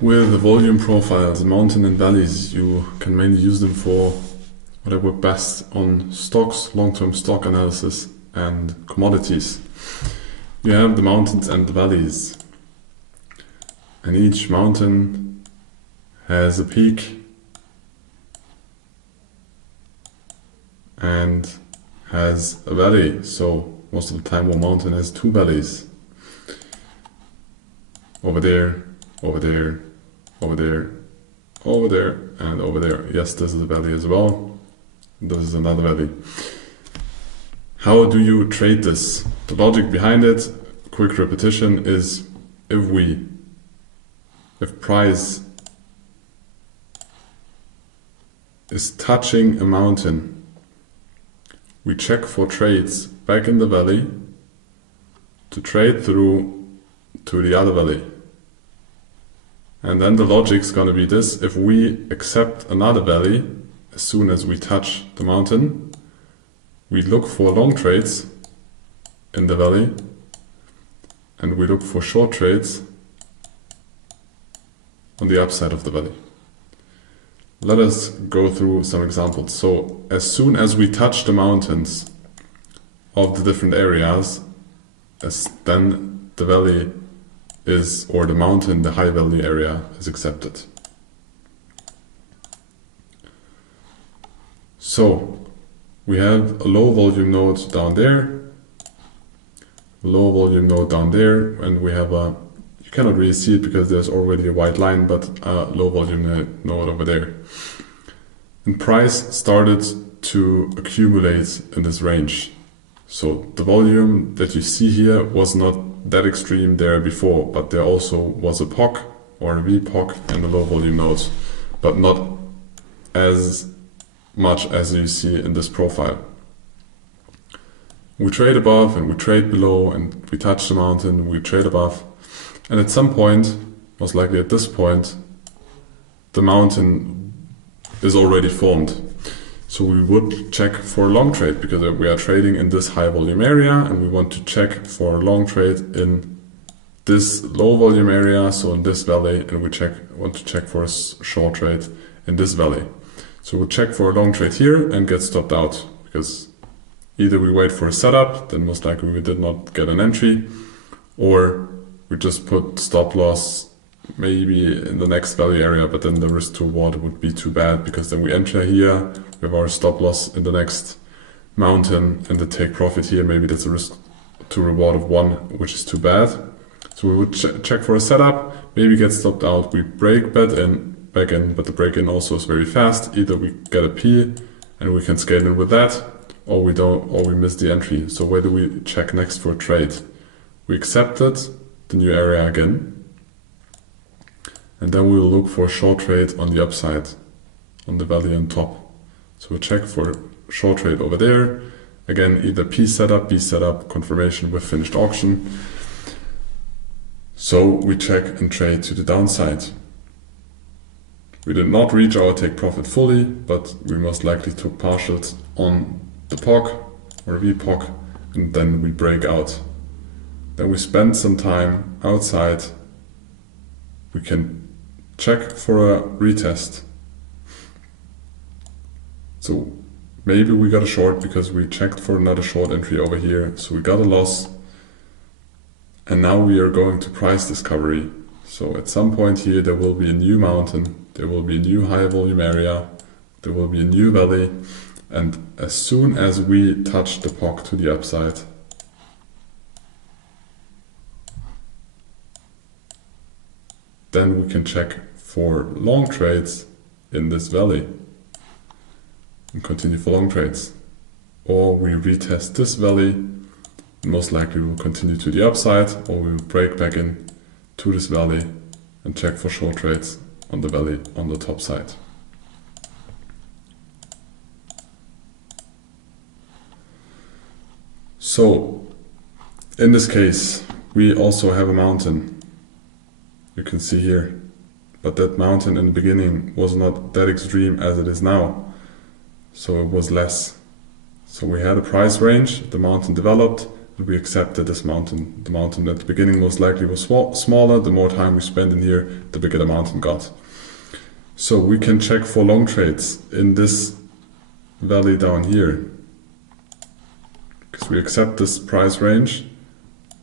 With the volume profiles, mountain and valleys, you can mainly use them for what I work best on stocks, long-term stock analysis, and commodities. You have the mountains and the valleys, and each mountain has a peak and has a valley. So most of the time one mountain has two valleys. Over there, over there, over there, over there, and over there. Yes, this is a valley as well. This is another valley. How do you trade this? The logic behind it, quick repetition, is if price is touching a mountain, we check for trades back in the valley to trade through to the other valley. And then the logic's gonna be this: if we accept another valley as soon as we touch the mountain, we look for long trades in the valley and we look for short trades on the upside of the valley. Let us go through some examples. So as soon as we touch the mountains of the different areas, then the valley is, or the mountain, the high value area is accepted. So we have a low volume node down there, a low volume node down there, and we have a, you cannot really see it because there's already a white line, but a low volume node over there. And price started to accumulate in this range. So the volume that you see here was not that extreme there before, but there also was a POC or a VPOC in the low volume nodes, but not as much as you see in this profile. We trade above and we trade below, and we touch the mountain, we trade above, and at some point, most likely at this point, the mountain is already formed. So we would check for a long trade because we are trading in this high volume area and we want to check for a long trade in this low volume area, so in this valley, and we want to check for a short trade in this valley. So we'll check for a long trade here and get stopped out, because either we wait for a setup, then most likely we did not get an entry, or we just put stop loss maybe in the next value area, but then the risk to reward would be too bad, because then we enter here, we have our stop loss in the next mountain, and the take profit here, maybe that's a risk to reward of 1, which is too bad. So we would check for a setup, maybe get stopped out, we break back in, but the break in also is very fast. Either we get a P and we can scale in with that, or we don't, or we miss the entry. So where do we check next for a trade? We accepted the new area again, and then we will look for a short trade on the upside, on the valley on top. So we'll check for a short trade over there. Again, either P setup, B setup, confirmation with finished auction. So we check and trade to the downside. We did not reach our take profit fully, but we most likely took partials on the POC or VPOC, and then we break out. Then we spend some time outside. We can check for a retest. So maybe we got a short because we checked for another short entry over here. So we got a loss. And now we are going to price discovery. So at some point here, there will be a new mountain. There will be a new high volume area. There will be a new valley. And as soon as we touch the POC to the upside, then we can check for long trades in this valley and continue for long trades. Or we retest this valley, and most likely we'll continue to the upside, or we will break back in to this valley and check for short trades on the valley on the top side. So in this case, we also have a mountain. You can see here, but that mountain in the beginning was not that extreme as it is now. So it was less. So we had a price range, the mountain developed, we accept that the mountain at the beginning most likely was smaller. The more time we spend in here, the bigger the mountain got. So we can check for long trades in this valley down here. Because we accept this price range,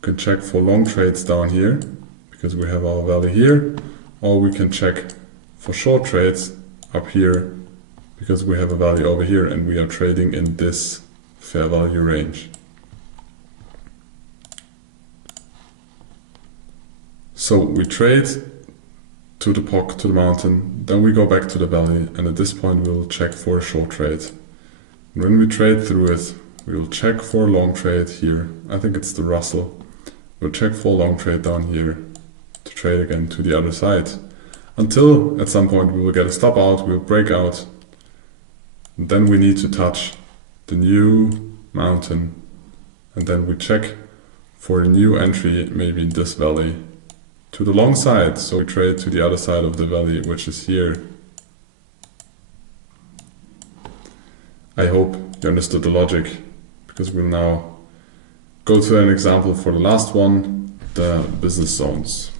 we can check for long trades down here, because we have our valley here, or we can check for short trades up here, because we have a value over here and we are trading in this fair value range. So we trade to the mountain, then we go back to the valley, and at this point we will check for a short trade. And when we trade through it, we will check for a long trade here. I think it's the Russell. We'll check for a long trade down here to trade again to the other side. Until at some point we will get a stop out, we'll break out. And then we need to touch the new mountain. And then we check for a new entry, maybe in this valley, to the long side. So we trade to the other side of the valley, which is here. I hope you understood the logic, because we'll now go to an example for the last one, the business zones.